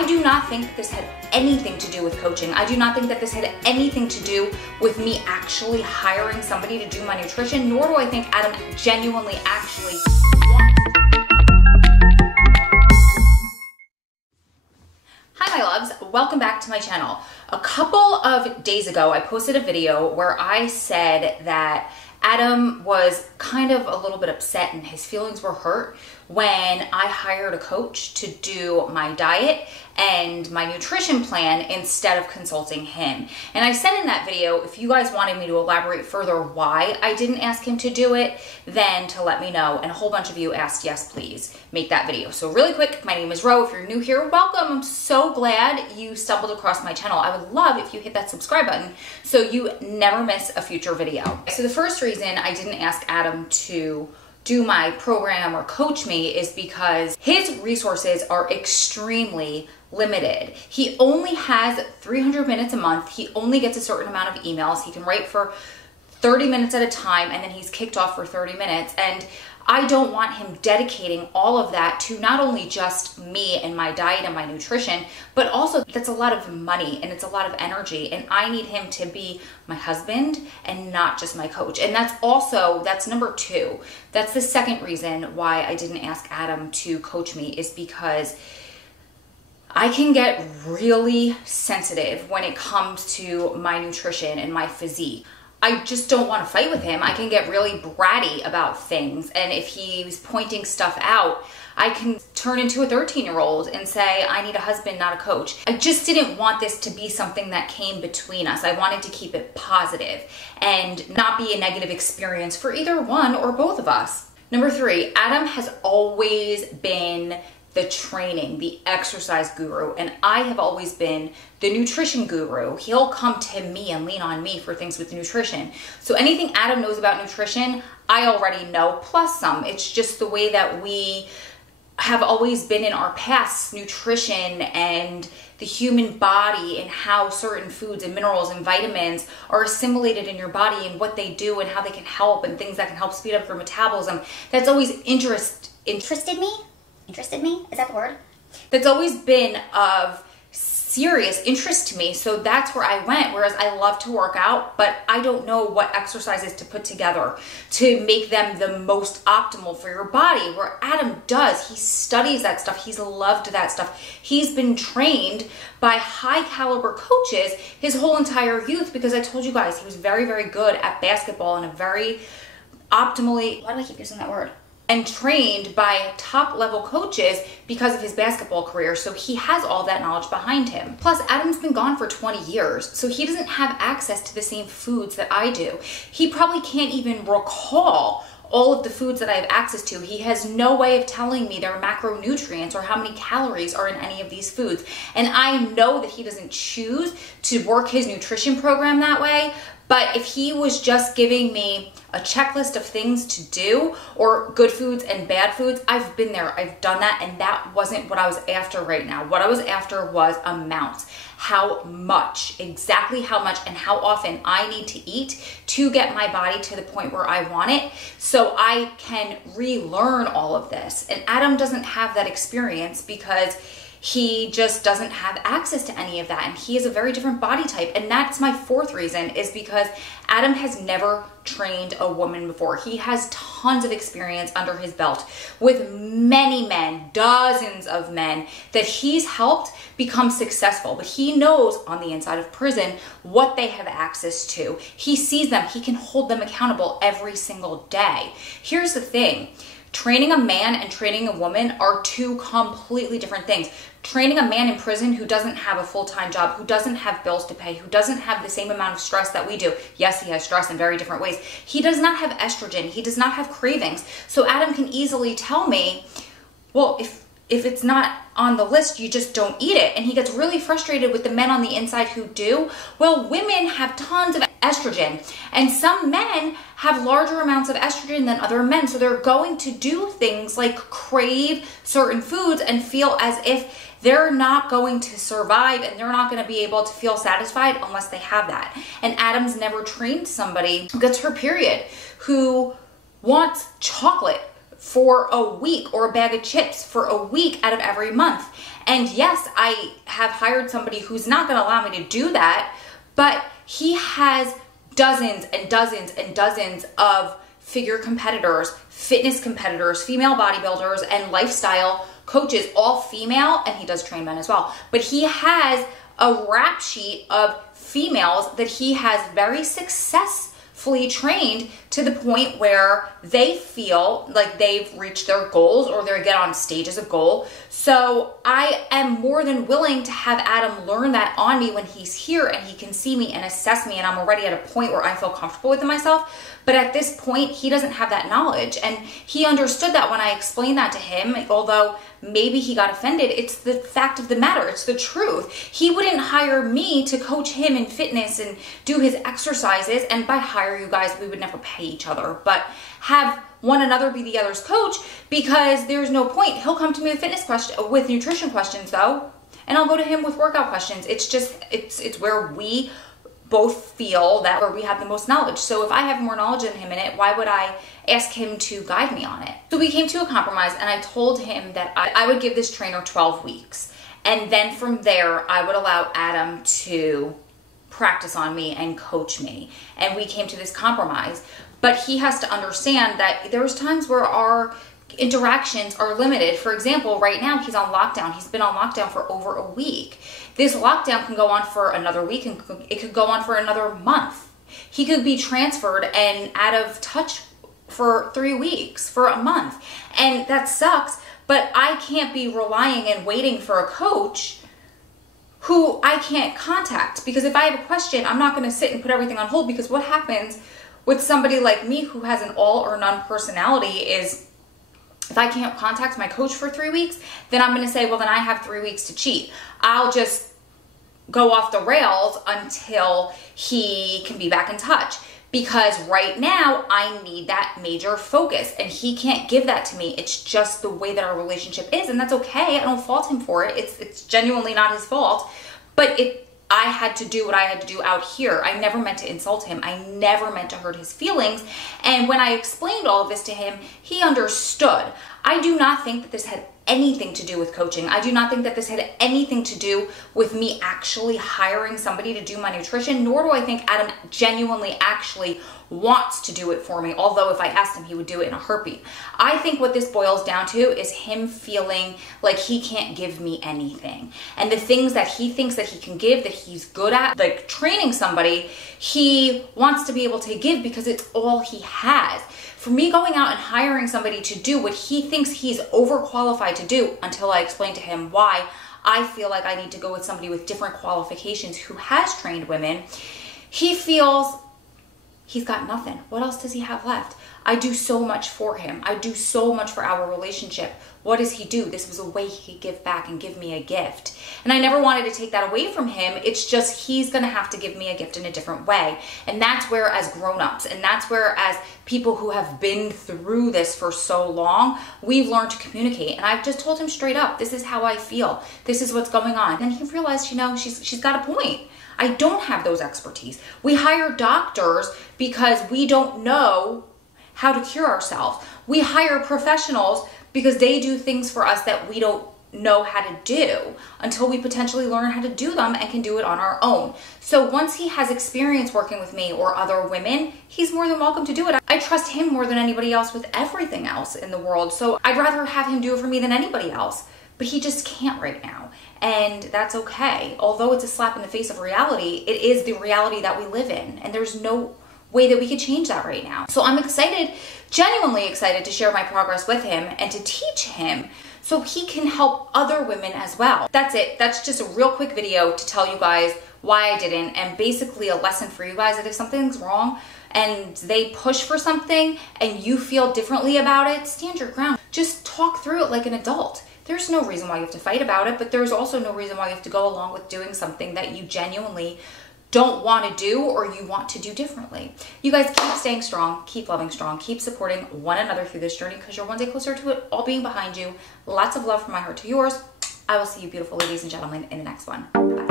I do not think that this had anything to do with coaching. I do not think that this had anything to do with me actually hiring somebody to do my nutrition, nor do I think Adam genuinely actually wants. Hi my loves, welcome back to my channel. A couple of days ago, I posted a video where I said that Adam was kind of a little bit upset and his feelings were hurt when I hired a coach to do my diet and my nutrition plan instead of consulting him. And I said in that video, if you guys wanted me to elaborate further why I didn't ask him to do it, then to let me know. And a whole bunch of you asked, yes, please make that video. So really quick, my name is Ro. If you're new here, welcome. I'm so glad you stumbled across my channel. I would love if you hit that subscribe button so you never miss a future video. So the first reason I didn't ask Adam to do my program or coach me is because his resources are extremely limited. He only has 300 minutes a month. He only gets a certain amount of emails. He can write for 30 minutes at a time and then he's kicked off for 30 minutes. And I don't want him dedicating all of that to not only just me and my diet and my nutrition, but also that's a lot of money and it's a lot of energy. And I need him to be my husband and not just my coach. And that's number two. That's the second reason why I didn't ask Adam to coach me, is because I can get really sensitive when it comes to my nutrition and my physique. I just don't want to fight with him. I can get really bratty about things. And if he's pointing stuff out, I can turn into a 13-year-old and say, I need a husband, not a coach. I just didn't want this to be something that came between us. I wanted to keep it positive and not be a negative experience for either one or both of us. Number three, Adam has always been the training, the exercise guru, and I have always been the nutrition guru. He'll come to me and lean on me for things with nutrition. So anything Adam knows about nutrition, I already know, plus some. It's just the way that we have always been in our past, nutrition and the human body and how certain foods and minerals and vitamins are assimilated in your body and what they do and how they can help and things that can help speed up your metabolism. That's always interested me? Is that the word? That's always been of serious interest to me. So that's where I went. Whereas I love to work out, but I don't know what exercises to put together to make them the most optimal for your body. Where Adam does, he studies that stuff. He's loved that stuff. He's been trained by high caliber coaches his whole entire youth, because I told you guys, he was very, very good at basketball and a very optimally, why do I keep using that word? And trained by top level coaches because of his basketball career. So he has all that knowledge behind him. Plus, Adam's been gone for 20 years, so he doesn't have access to the same foods that I do. He probably can't even recall all of the foods that I have access to. He has no way of telling me their macronutrients or how many calories are in any of these foods. And I know that he doesn't choose to work his nutrition program that way. But if he was just giving me a checklist of things to do, or good foods and bad foods, I've been there, I've done that, and that wasn't what I was after right now. What I was after was amounts. How much, exactly how much, and how often I need to eat to get my body to the point where I want it, so I can relearn all of this. And Adam doesn't have that experience because he just doesn't have access to any of that, and he is a very different body type. And that's my fourth reason, is because Adam has never trained a woman before. He has tons of experience under his belt with many men, dozens of men that he's helped become successful, but he knows on the inside of prison what they have access to. He sees them, he can hold them accountable every single day. Here's the thing. Training a man and training a woman are two completely different things. Training a man in prison who doesn't have a full-time job, who doesn't have bills to pay, who doesn't have the same amount of stress that we do. Yes, he has stress in very different ways. He does not have estrogen. He does not have cravings. So Adam can easily tell me, well, if it's not on the list, you just don't eat it. And he gets really frustrated with the men on the inside who do. Well, women have tons of estrogen, and some men have larger amounts of estrogen than other men. So they're going to do things like crave certain foods and feel as if they're not going to survive and they're not going to be able to feel satisfied unless they have that. And Adam's never trained somebody who gets her period, who wants chocolate for a week or a bag of chips for a week out of every month. And yes, I have hired somebody who's not going to allow me to do that, but he has dozens and dozens and dozens of figure competitors, fitness competitors, female bodybuilders, and lifestyle coaches, all female, and he does train men as well. But he has a rap sheet of females that he has very successfully trained to the point where they feel like they've reached their goals or they get on stage as a goal. So I am more than willing to have Adam learn that on me when he's here and he can see me and assess me, and I'm already at a point where I feel comfortable with myself. But at this point, he doesn't have that knowledge, and he understood that when I explained that to him. Although maybe he got offended, it's the fact of the matter. It's the truth. He wouldn't hire me to coach him in fitness and do his exercises, and by hire, you guys, we would never pay each other, but have one another be the other's coach, because there's no point. He'll come to me with nutrition questions though, and I'll go to him with workout questions. It's just, it's where we both feel that where we have the most knowledge. So if I have more knowledge than him in it, why would I ask him to guide me on it? So we came to a compromise, and I told him that I would give this trainer 12 weeks. And then from there, I would allow Adam to practice on me and coach me. And we came to this compromise. But he has to understand that there's times where our interactions are limited. For example, right now he's on lockdown. He's been on lockdown for over a week. This lockdown can go on for another week, and it could go on for another month. He could be transferred and out of touch for 3 weeks, for a month. And that sucks, but I can't be relying and waiting for a coach who I can't contact, because if I have a question, I'm not going to sit and put everything on hold, because what happens with somebody like me who has an all or none personality is, if I can't contact my coach for 3 weeks, then I'm going to say, well, then I have 3 weeks to cheat. I'll just go off the rails until he can be back in touch, because right now I need that major focus, and he can't give that to me. It's just the way that our relationship is, and that's okay. I don't fault him for it. It's genuinely not his fault, but I had to do what I had to do out here. I never meant to insult him. I never meant to hurt his feelings. And when I explained all of this to him, he understood. I do not think that this had anything to do with coaching. I do not think that this had anything to do with me actually hiring somebody to do my nutrition, nor do I think Adam genuinely actually wants to do it for me, although if I asked him, he would do it in a heartbeat. I think what this boils down to is him feeling like he can't give me anything. And the things that he thinks that he can give, that he's good at, like training somebody, he wants to be able to give because it's all he has. For me going out and hiring somebody to do what he thinks he's overqualified to do, until I explain to him why I feel like I need to go with somebody with different qualifications who has trained women, he feels he's got nothing. What else does he have left? I do so much for him. I do so much for our relationship. What does he do? This was a way he could give back and give me a gift. And I never wanted to take that away from him. It's just he's going to have to give me a gift in a different way. And that's where, as grown-ups, and that's where, as people who have been through this for so long, we've learned to communicate. And I've just told him straight up, this is how I feel. This is what's going on. And he realized, you know, she's got a point. I don't have those expertise. We hire doctors because we don't know how to cure ourselves. We hire professionals because they do things for us that we don't know how to do until we potentially learn how to do them and can do it on our own. So once he has experience working with me or other women, he's more than welcome to do it. I trust him more than anybody else with everything else in the world. So I'd rather have him do it for me than anybody else. But he just can't right now. And that's okay. Although it's a slap in the face of reality, it is the reality that we live in. And there's no way that we could change that right now. So I'm excited, genuinely excited, to share my progress with him and to teach him so he can help other women as well. That's it. That's just a real quick video to tell you guys why I didn't, and basically a lesson for you guys that if something's wrong and they push for something and you feel differently about it, stand your ground. Just talk through it like an adult. There's no reason why you have to fight about it, but there's also no reason why you have to go along with doing something that you genuinely don't want to do or you want to do differently. You guys keep staying strong, keep loving strong, keep supporting one another through this journey, because you're one day closer to it all being behind you. Lots of love from my heart to yours. I will see you beautiful ladies and gentlemen in the next one. Bye.